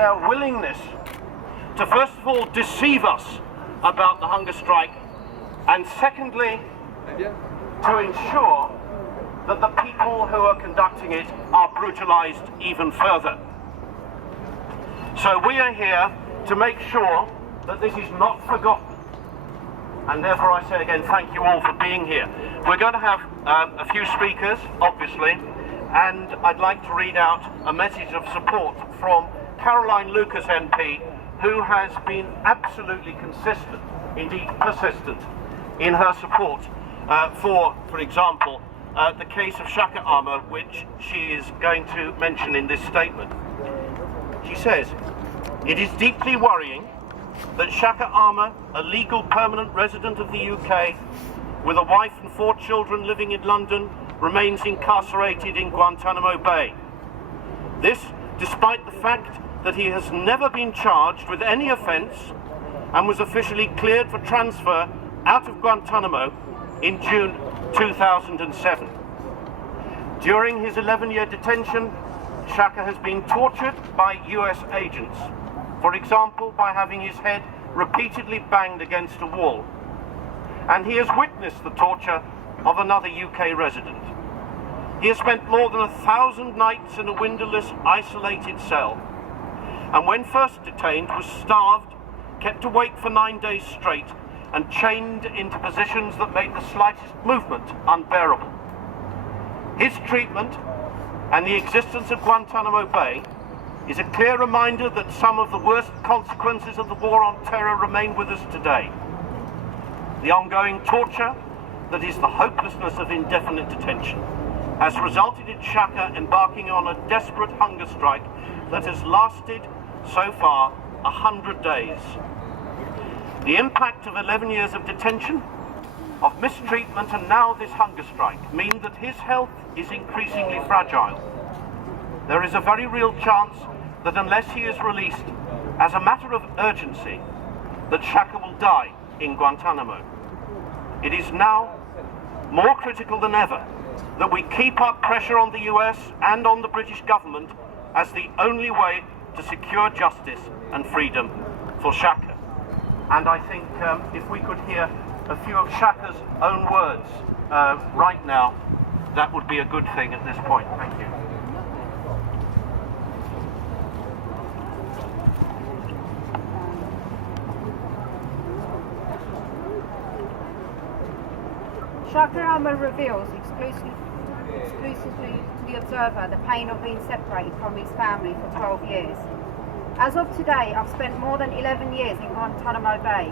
their willingness to first of all deceive us about the hunger strike, and secondly, to ensure that the people who are conducting it are brutalized even further. So we are here to make sure that this is not forgotten. And therefore I say again, thank you all for being here. We're going to have a few speakers, obviously, and I'd like to read out a message of support from Caroline Lucas MP, who has been absolutely consistent, indeed persistent, in her support for example, the case of Shaker Aamer, which she is going to mention in this statement. She says, "It is deeply worrying that Shaker Aamer, a legal permanent resident of the UK, with a wife and 4 children living in London, remains incarcerated in Guantanamo Bay. This, despite the fact that he has never been charged with any offence and was officially cleared for transfer out of Guantanamo in June 2007. During his 11-year detention, Shaker has been tortured by US agents, for example by having his head repeatedly banged against a wall, and he has witnessed the torture of another UK resident. He has spent more than 1,000 nights in a windowless, isolated cell, and when first detained was starved, kept awake for 9 days straight, and chained into positions that made the slightest movement unbearable. His treatment and the existence of Guantanamo Bay is a clear reminder that some of the worst consequences of the war on terror remain with us today. The ongoing torture that is the hopelessness of indefinite detention has resulted in Shaker embarking on a desperate hunger strike that has lasted so far 100 days. The impact of 11 years of detention, of mistreatment, and now this hunger strike mean that his health is increasingly fragile. There is a very real chance that unless he is released as a matter of urgency, that Shaker will die in Guantanamo. It is now more critical than ever that we keep up pressure on the US and on the British government as the only way to secure justice and freedom for Shaker. And I think if we could hear a few of Shaker's own words right now, that would be a good thing at this point. Thank you. Shaker Aamer reveals exclusively to the observer the pain of being separated from his family for 12 years. As of today, I've spent more than 11 years in Guantanamo Bay.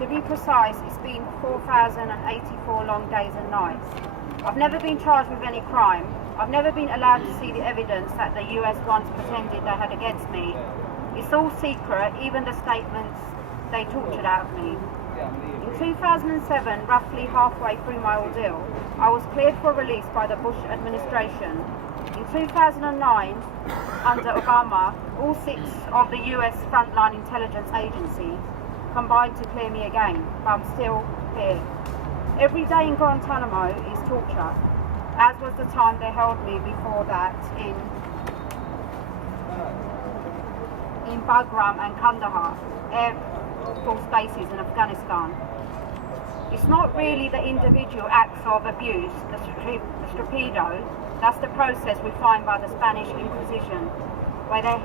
To be precise, it's been 4,084 long days and nights. I've never been charged with any crime. I've never been allowed to see the evidence that the US once pretended they had against me. It's all secret, even the statements they tortured out of me. In 2007, roughly halfway through my ordeal, I was cleared for release by the Bush administration. In 2009, under Obama, all 6 of the US frontline intelligence agencies combined to clear me again, but I'm still here. Every day in Guantanamo is torture, as was the time they held me before that in Bagram and Kandahar, Air Force bases in Afghanistan. It's not really the individual acts of abuse, the strapido. That's the process we find by the Spanish Inquisition, where they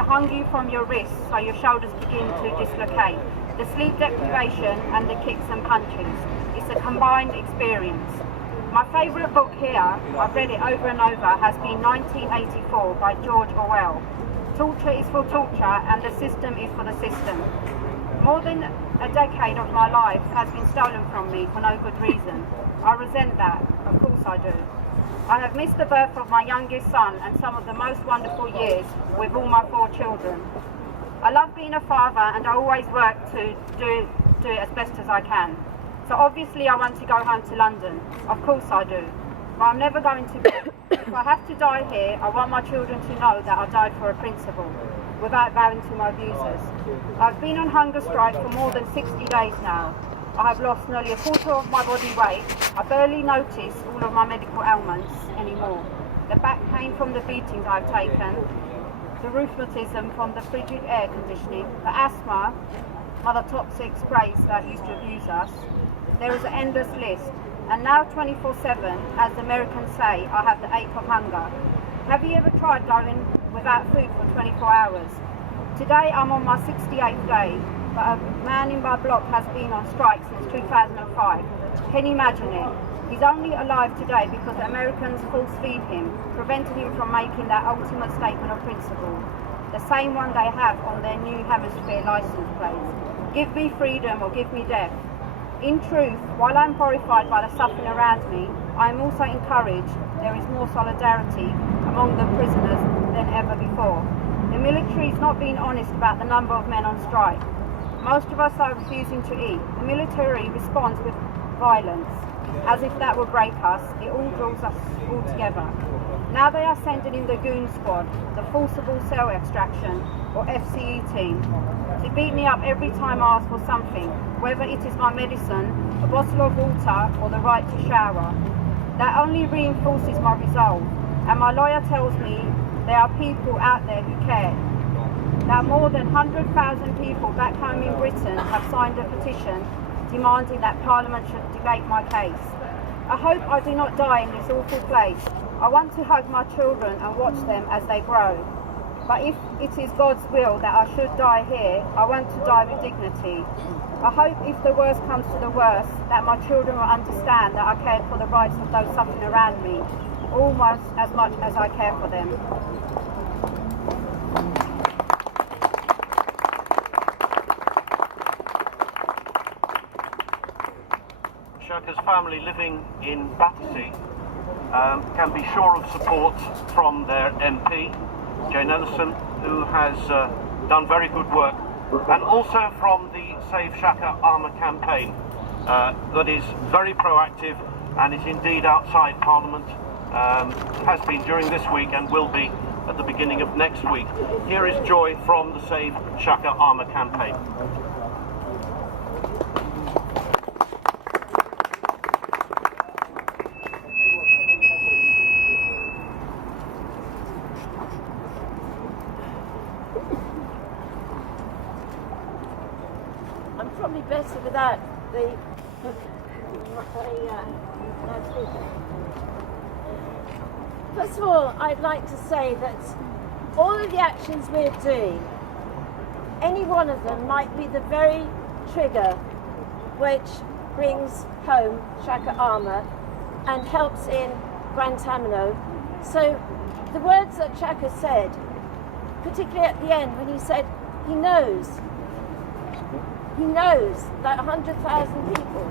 hung you from your wrists so your shoulders begin to dislocate. The sleep deprivation and the kicks and punches. It's a combined experience. My favourite book here, I've read it over and over, has been 1984 by George Orwell. Torture is for torture and the system is for the system. More than a decade of my life has been stolen from me for no good reason. I resent that, of course I do. I have missed the birth of my youngest son and some of the most wonderful years with all my 4 children. I love being a father and I always work to do it as best as I can. So obviously I want to go home to London. Of course I do. But I'm never going to. If I have to die here, I want my children to know that I died for a principle, without bowing to my abusers. I've been on hunger strike for more than 60 days now. I have lost nearly a quarter of my body weight. I barely notice all of my medical ailments anymore. The back pain from the beatings I've taken, the rheumatism from the frigid air conditioning, the asthma, other toxic sprays that used to abuse us. There is an endless list. And now 24/7, as the Americans say, I have the ache of hunger. Have you ever tried going without food for 24 hours? Today I'm on my 68th day, but a man in my block has been on strike since 2005. Can you imagine it? He's only alive today because the Americans force feed him, preventing him from making that ultimate statement of principle, the same one they have on their new hemisphere license plates. Give me freedom or give me death. In truth, while I'm horrified by the suffering around me, I am also encouraged there is more solidarity among the prisoners than ever before. The military is not being honest about the number of men on strike. Most of us are refusing to eat. The military responds with violence, as if that would break us. It all draws us all together. Now they are sending in the goon squad, the forcible cell extraction, or FCE team. They beat me up every time I ask for something, whether it is my medicine, a bottle of water, or the right to shower. That only reinforces my resolve, and my lawyer tells me there are people out there who care. That more than 100,000 people back home in Britain have signed a petition demanding that Parliament should debate my case. I hope I do not die in this awful place. I want to hug my children and watch them as they grow. But if it is God's will that I should die here, I want to die with dignity. I hope if the worst comes to the worst, that my children will understand that I cared for the rights of those suffering around me, almost as much as I care for them. Shaka's family living in Battersea can be sure of support from their MP, Jane Ellison, who has done very good work, and also from the Save Shaker Aamer Campaign that is very proactive and is indeed outside Parliament, has been during this week and will be at the beginning of next week. Here is Joy from the Save Shaker Aamer Campaign. I'm probably better without the loudspeaker. First of all, I'd like to say that all of the actions we're doing, any one of them might be the very trigger which brings home Shaker Aamer and helps in Guantanamo. So the words that Shaker said, particularly at the end when he said he knows that 100,000 people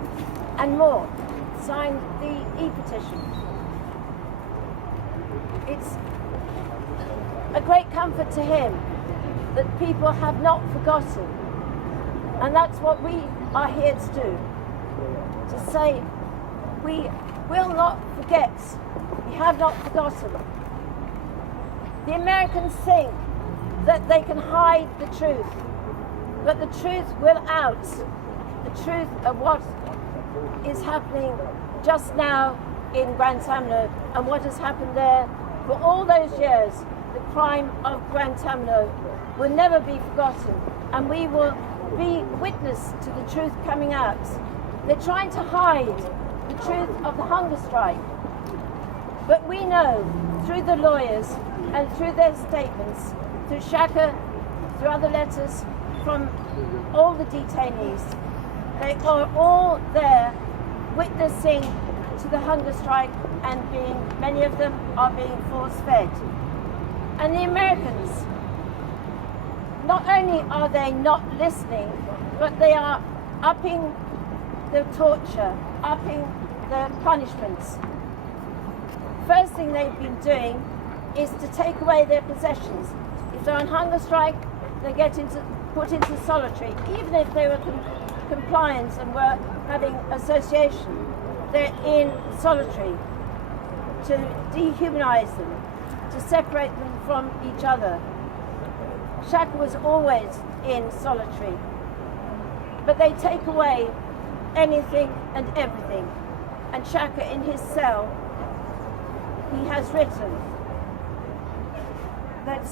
and more signed the e-petition. It's a great comfort to him that people have not forgotten. And that's what we are here to do. To say, we will not forget. We have not forgotten. The Americans think that they can hide the truth. But the truth will out. The truth of what is happening just now in Guantanamo and what has happened there for all those years. The crime of Guantanamo will never be forgotten, and we will be witness to the truth coming out. They're trying to hide the truth of the hunger strike, but we know through the lawyers and through their statements, through Shaker, through other letters from all the detainees, they are all there witnessing to the hunger strike, and many of them are being force-fed. And the Americans, not only are they not listening, but they are upping the torture, upping the punishments. First thing they've been doing is to take away their possessions. If they're on hunger strike, they get put into solitary, even if they were compliant and were having association. They're in solitary to dehumanize them, to separate them from each other. Shaker was always in solitary, but they take away anything and everything. And Shaker, in his cell, he has written that